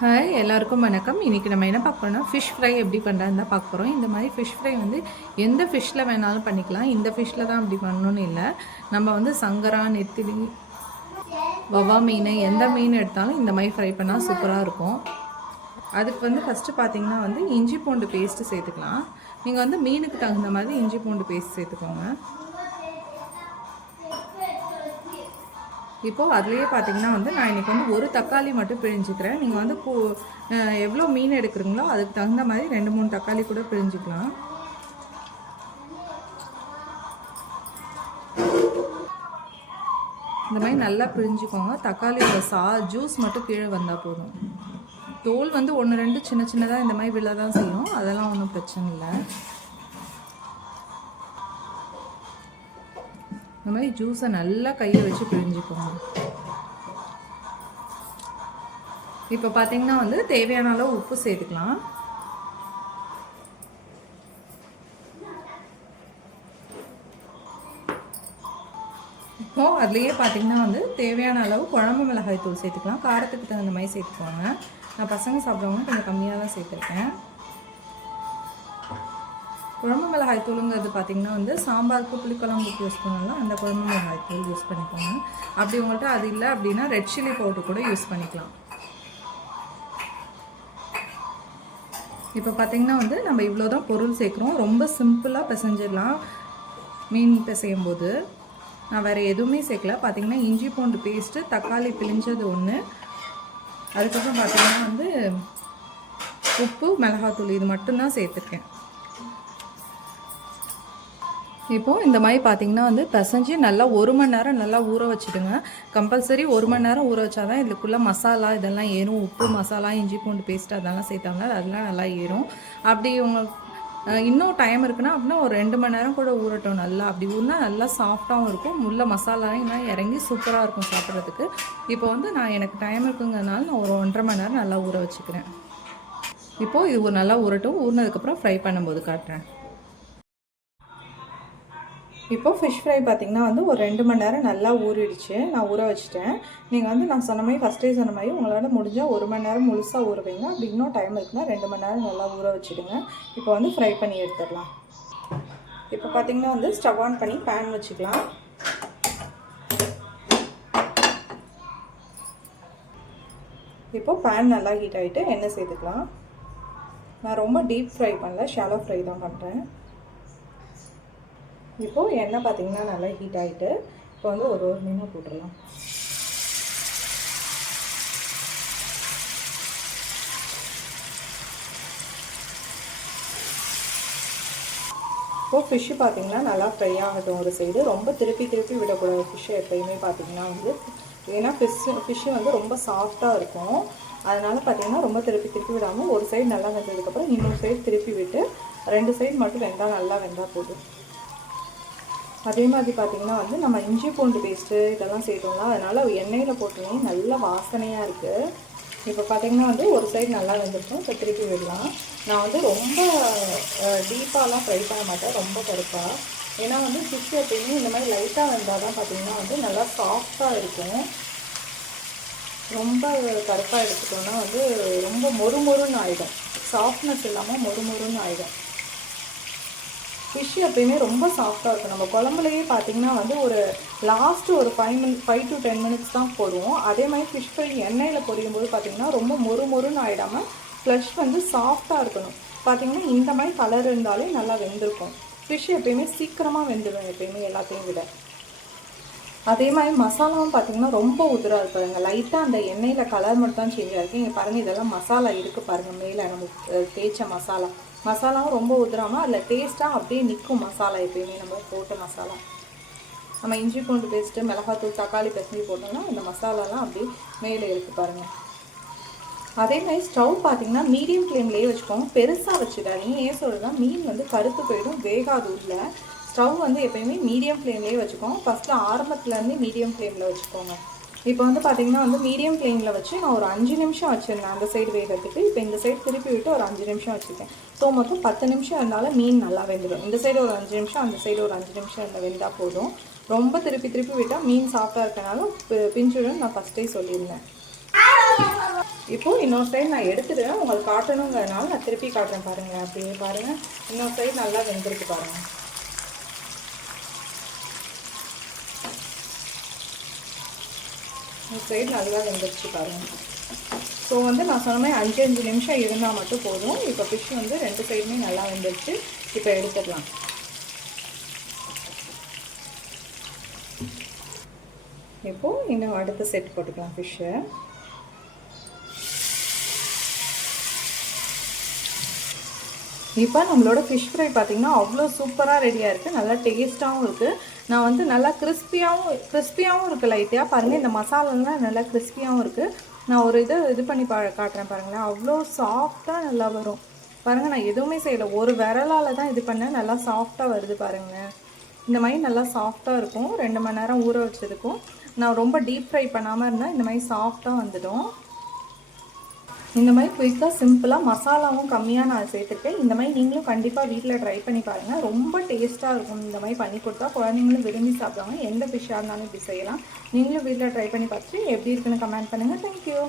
Hi எல்லாருக்கும் வணக்கம். இன்றைக்கி நம்ம என்ன பார்க்க போறோம்னா ஃபிஷ் ஃப்ரை எப்படி பண்ணுறதுன்னு தான் பார்க்க போகிறோம். இந்த மாதிரி ஃபிஷ் ஃப்ரை வந்து எந்த ஃபிஷ்ஷில் வேணாலும் பண்ணிக்கலாம். இந்த ஃபிஷ்ஷில் தான் அப்படி பண்ணணும்னு இல்லை. நம்ம வந்து சங்கரா, நெத்திலி, வவ்வா மீன் எந்த மீன் எடுத்தாலும் இந்த மாதிரி ஃப்ரை பண்ணால் சூப்பராக இருக்கும். அதுக்கு வந்து ஃபஸ்ட்டு பார்த்திங்கன்னா வந்து இஞ்சி பூண்டு பேஸ்ட்டு சேர்த்துக்கலாம். நீங்கள் வந்து மீனுக்கு தகுந்த மாதிரி இஞ்சி பூண்டு பேஸ்ட் சேர்த்துக்கோங்க. இப்போது அதுலேயே பார்த்தீங்கன்னா வந்து நான் இன்றைக்கி வந்து ஒரு தக்காளி மட்டும் பிழிஞ்சிக்கிறேன். நீங்கள் வந்து எவ்வளோ மீன் எடுக்கிறீங்களோ அதுக்கு தகுந்த மாதிரி 2-3 தக்காளி கூட பிழிஞ்சிக்கலாம். இந்த மாதிரி நல்லா பிழிஞ்சிக்கோங்க. தக்காளியோட ஜூஸ் மட்டும் கீழே வந்தால் போதும். தோல் வந்து 1-2 சின்ன சின்னதாக இந்த மாதிரி விழ தான் செய்யும். அதெல்லாம் ஒன்றும் பிரச்சனை இல்லை. இந்த மாதிரி ஜூஸை நல்லா கையை வச்சு பிழிஞ்சிக்கோங்க. இப்போ பார்த்தீங்கன்னா வந்து தேவையான அளவு உப்பு சேர்த்துக்கலாம். இப்போது அதுலேயே பார்த்தீங்கன்னா வந்து தேவையான அளவு குழம்பு மிளகாய் தூள் சேர்த்துக்கலாம். காரத்துக்கு தகுந்த மாதிரி சேர்த்துக்குவாங்க. நான் பசங்க சாப்பிட்றவங்க கொஞ்சம் கம்மியாக தான் சேர்த்துருக்கேன். குழம்பு மிளகாய் தூளுங்கிறது பார்த்திங்கன்னா வந்து சாம்பாருக்கு புளிக்குழம்புக்கு யூஸ் பண்ணலாம். அந்த குழம்பு மிளகாய் தூள் யூஸ் பண்ணிக்கோங்க. அப்படி உங்கள்கிட்ட அது இல்லை அப்படின்னா ரெட் சில்லி பவுடர் கூட யூஸ் பண்ணிக்கலாம். இப்போ பார்த்திங்கன்னா வந்து நம்ம இவ்வளோ தான் பொருள் சேர்க்குறோம். ரொம்ப சிம்பிளாக பிசைஞ்சிடலாம். மீன் பிசையும் போது நான் வேறு எதுவுமே சேர்க்கல. பார்த்திங்கன்னா இஞ்சி பூண்டு பேஸ்ட்டு, தக்காளி பிழிஞ்சது ஒன்று, அதுக்கப்புறம் பார்த்திங்கன்னா வந்து உப்பு, மிளகாத்தூள் இது மட்டும்தான் சேர்த்துருக்கேன். இப்போது இந்த மாதிரி பார்த்திங்கன்னா வந்து பிசைஞ்சு நல்லா 1 மணி நேரம் நல்லா ஊற வச்சுடுங்க. கம்பல்சரி 1 மணி நேரம் ஊற வச்சா தான் இதுக்குள்ளே மசாலா இதெல்லாம் ஏறும். உப்பு, மசாலா, இஞ்சி பூண்டு பேஸ்ட் அதெல்லாம் சேர்த்தாங்க அதெல்லாம் நல்லா ஏறும். அப்படி உங்களுக்கு இன்னும் டைம் இருக்குன்னா அப்படின்னா ஒரு 2 மணி நேரம் கூட ஊறட்டும். நல்லா அப்படி ஊறினா நல்லா சாஃப்டாகவும் இருக்கும். உள்ள மசாலாலாம் இறங்கி சூப்பராக இருக்கும் சாப்பிட்றதுக்கு. இப்போ வந்து எனக்கு டைம் இருக்குங்கிறதுனால நான் ஒரு 1.5 மணி நேரம் நல்லா ஊற வச்சுக்கிறேன். இப்போது இது நல்லா ஊறட்டும். ஊறினதுக்கப்புறம் ஃப்ரை பண்ணும்போது காட்டுறேன். இப்போது ஃபிஷ் ஃப்ரை பார்த்திங்கன்னா வந்து ஒரு 2 மணி நேரம் நல்லா ஊறிடுச்சு. நான் ஊற வச்சுட்டேன். நீங்கள் வந்து நான் சொன்ன மாதிரி ஃபஸ்ட்டே சொன்ன மாதிரி உங்களால் முடிஞ்சால் 1 மணி நேரம் முழுசாக ஊற வைங்க. அப்படி இன்னும் டைம் இருக்குன்னா 2 மணி நேரம் நல்லா ஊற வச்சுடுங்க. இப்போ வந்து ஃப்ரை பண்ணி எடுத்துடலாம். இப்போ பார்த்திங்கன்னா வந்து ஸ்டவ் ஆன் பண்ணி பேன் வச்சுக்கலாம். இப்போது பேன் நல்லா ஹீட் ஆகிட்டு எண்ணெய் சேர்த்துக்கலாம். நான் ரொம்ப டீப் ஃப்ரை பண்ணல, ஷாலோ ஃப்ரை தான் பண்ணுறேன். இப்போது எண்ணெய் பார்த்திங்கன்னா நல்லா ஹீட் ஆகிட்டு இப்போ வந்து ஒரு மீனாக போட்டுடலாம். இப்போது ஃபிஷ்ஷு பார்த்திங்கன்னா நல்லா ஃப்ரை ஆகட்டும். ஒரு சைடு ரொம்ப திருப்பி விடக்கூடாது ஃபிஷ்ஷு எப்போயுமே பார்த்திங்கன்னா வந்து, ஏன்னா ஃபிஷ்ஷு வந்து ரொம்ப சாஃப்டாக இருக்கும். அதனால் பார்த்திங்கன்னா ரொம்ப திருப்பி விடாமல் ஒரு சைடு நல்லா வெந்ததுக்கப்புறம் இன்னொரு சைடு திருப்பி விட்டு 2 சைடு மட்டும் நல்லா வெந்தால் போதும். அதே மாதிரி பார்த்திங்கன்னா வந்து நம்ம இஞ்சி பூண்டு பேஸ்ட்டு இதெல்லாம் சேர்த்தோம்னா அதனால் எண்ணெயில் போட்டோன்னே நல்ல வாசனையாக இருக்குது. இப்போ பார்த்திங்கன்னா வந்து ஒரு சைடு நல்லா வெந்துருக்கும். இப்போ திருப்பி விடலாம். நான் வந்து ரொம்ப டீப்பாலாம் ஃப்ரை பண்ண மாட்டேன், ரொம்ப கருப்பாக. ஏன்னா வந்து ஃபிஷ் எப்பயுமே இந்த மாதிரி லைட்டாக வெந்தால் தான் பார்த்திங்கன்னா வந்து நல்லா சாஃப்டாக இருக்கும். ரொம்ப கருப்பாக எடுத்துட்டோன்னா வந்து ரொம்ப மொறுமொறுன்னு ஆகிடும். சாஃப்ட்னஸ் இல்லாமல் மொறுமொறுன்னு ஆகிடும். ஃபிஷ் எப்பயுமே ரொம்ப சாஃப்டாக இருக்கும். நம்ம குழம்புலையே பார்த்திங்கன்னா வந்து ஒரு லாஸ்ட்டு ஒரு 5 to 10 மினிட்ஸ் தான் போடுவோம். அதே மாதிரி ஃபிஷ் ஃப்ரை எண்ணெயில் பொரியும் போது பார்த்திங்கன்னா ரொம்ப மொறுமொறுன்னு ஆகிடாமல் ஃப்ளஷ் வந்து சாஃப்டாக இருக்கணும். பார்த்திங்கன்னா இந்த மாதிரி கலர் இருந்தாலே நல்லா வெந்திருக்கும். ஃபிஷ் எப்பயுமே சீக்கிரமாக வெந்துடும் எப்பயுமே எல்லாத்தையும் விட. அதே மாதிரி மசாலாவும் பார்த்திங்கன்னா ரொம்ப உதிராக பாருங்கள். லைட்டாக அந்த எண்ணெயில் கலர் மட்டும் தான் சேஞ்ச் ஆகிருக்கு. இங்கே பாருங்கள், இதெல்லாம் மசாலா இருக்குது பாருங்கள். மேலே நம்ம தேய்ச்ச மசாலாவும் ரொம்ப உதிராமல் அதில் டேஸ்ட்டாக அப்படியே நிற்கும். மசாலா எப்பயுமே நம்ம போட்ட மசாலா, நம்ம இஞ்சி பூண்டு பேஸ்ட்டு, மிளகாத்தூள், தக்காளி பிசைஞ்சு போட்டோம்னா அந்த மசாலாலாம் அப்படியே மேலே இருக்குது பாருங்கள். அதே மாதிரி ஸ்டவ் பார்த்திங்கன்னா மீடியம் ஃப்ளேம்லேயே வச்சுக்கோங்க, பெருசாக வச்சுக்காதீங்க. ஏன் சொல்கிறதுனா மீன் வந்து கருத்து போயிடும், வேகாது உள்ள. ஸ்டவ் வந்து எப்போயுமே மீடியம் ஃப்ளேம்லேயே வச்சுக்கோங்க. ஃபஸ்ட்டு ஆரம்பத்துலேருந்து மீடியம் ஃப்ளேமில் வச்சுக்கோங்க. இப்போ வந்து பார்த்திங்கன்னா வந்து மீடியம் ஃப்ளேமில் வச்சு நான் ஒரு 5 நிமிஷம் வச்சுருந்தேன் அந்த சைடு வேகிறதுக்கு. இப்போ இந்த சைடு திருப்பி விட்டு ஒரு 5 நிமிஷம் வச்சுருக்கேன். ஸோ மொத்தம் 10 நிமிஷம் இருந்தாலும் மீன் நல்லா வெந்துடும். இந்த சைடு ஒரு 5 நிமிஷம், அந்த சைடு ஒரு 5 நிமிஷம் இருந்தால் வெந்தால் போதும். ரொம்ப திருப்பி விட்டால் மீன் சாஃப்டாக இருக்கனால பிஞ்சுடும். நான் ஃபஸ்ட்டே சொல்லியிருந்தேன். இப்போது இன்னொரு சைடு நான் எடுத்துடுவேன், உங்களுக்கு காட்டணுங்கிறதுனால நான் திருப்பி காட்டுறேன் பாருங்கள். அப்படியே பாருங்கள், இன்னொரு சைடு நல்லா வெந்திருக்கு பாருங்கள். இந்த சைடு நல்லா வெந்துருச்சு பாருங்கள். ஸோ வந்து நான் சொன்ன மாதிரி 5 நிமிஷம் இருந்தால் மட்டும் போதும். இப்போ ஃபிஷ் வந்து 2 சைடுமே நல்லா வெந்துருச்சு. இப்போ எடுத்துடலாம். இப்போது இன்னும் அடுத்த செட் போட்டுக்கலாம் ஃபிஷ்ஷை. இப்போ நம்மளோட ஃபிஷ் ஃப்ரை பார்த்திங்கன்னா அவ்வளோ சூப்பராக ரெடியாக இருக்குது. நல்லா டேஸ்ட்டாகவும் இருக்குது. நான் வந்து நல்லா கிறிஸ்பியாகவும் இருக்குது லைட்டாக. பாருங்கள், இந்த மசாலாலாம் நல்லா கிறிஸ்பியாகவும் இருக்குது. நான் ஒரு இது பண்ணி காட்டுறேன் பாருங்களேன். அவ்வளோ சாஃப்டாக நல்லா வரும் பாருங்கள். நான் எதுவுமே செய்யலை, ஒரு விரலால் தான் இது பண்ணேன். நல்லா சாஃப்டாக வருது பாருங்கள். இந்த மாதிரி நல்லா சாஃப்டாக இருக்கும். 2 மணி நேரம் ஊற வச்சதுக்கும் நான் ரொம்ப டீப் ஃப்ரை பண்ணாமல் இருந்தால் இந்த மாதிரி சாஃப்டாக வந்துடும். இந்த மாதிரி குயிக்காக சிம்பிளாக மசாலாவும் கம்மியாக நான் சேர்த்துருக்கேன். இந்த மாதிரி நீங்களும் கண்டிப்பாக வீட்டில் ட்ரை பண்ணி பாருங்கள். ரொம்ப டேஸ்ட்டாக இருக்கும். இந்த மாதிரி பண்ணி கொடுத்தா குழந்தைங்களும் விரும்பி சாப்பிடுவாங்க. எந்த ஃபிஷ்ஷாக இருந்தாலும் இப்படி செய்யலாம். நீங்களும் வீட்டில் ட்ரை பண்ணி பார்த்துட்டு எப்படி இருக்குன்னு கமெண்ட் பண்ணுங்கள். தேங்க்யூ.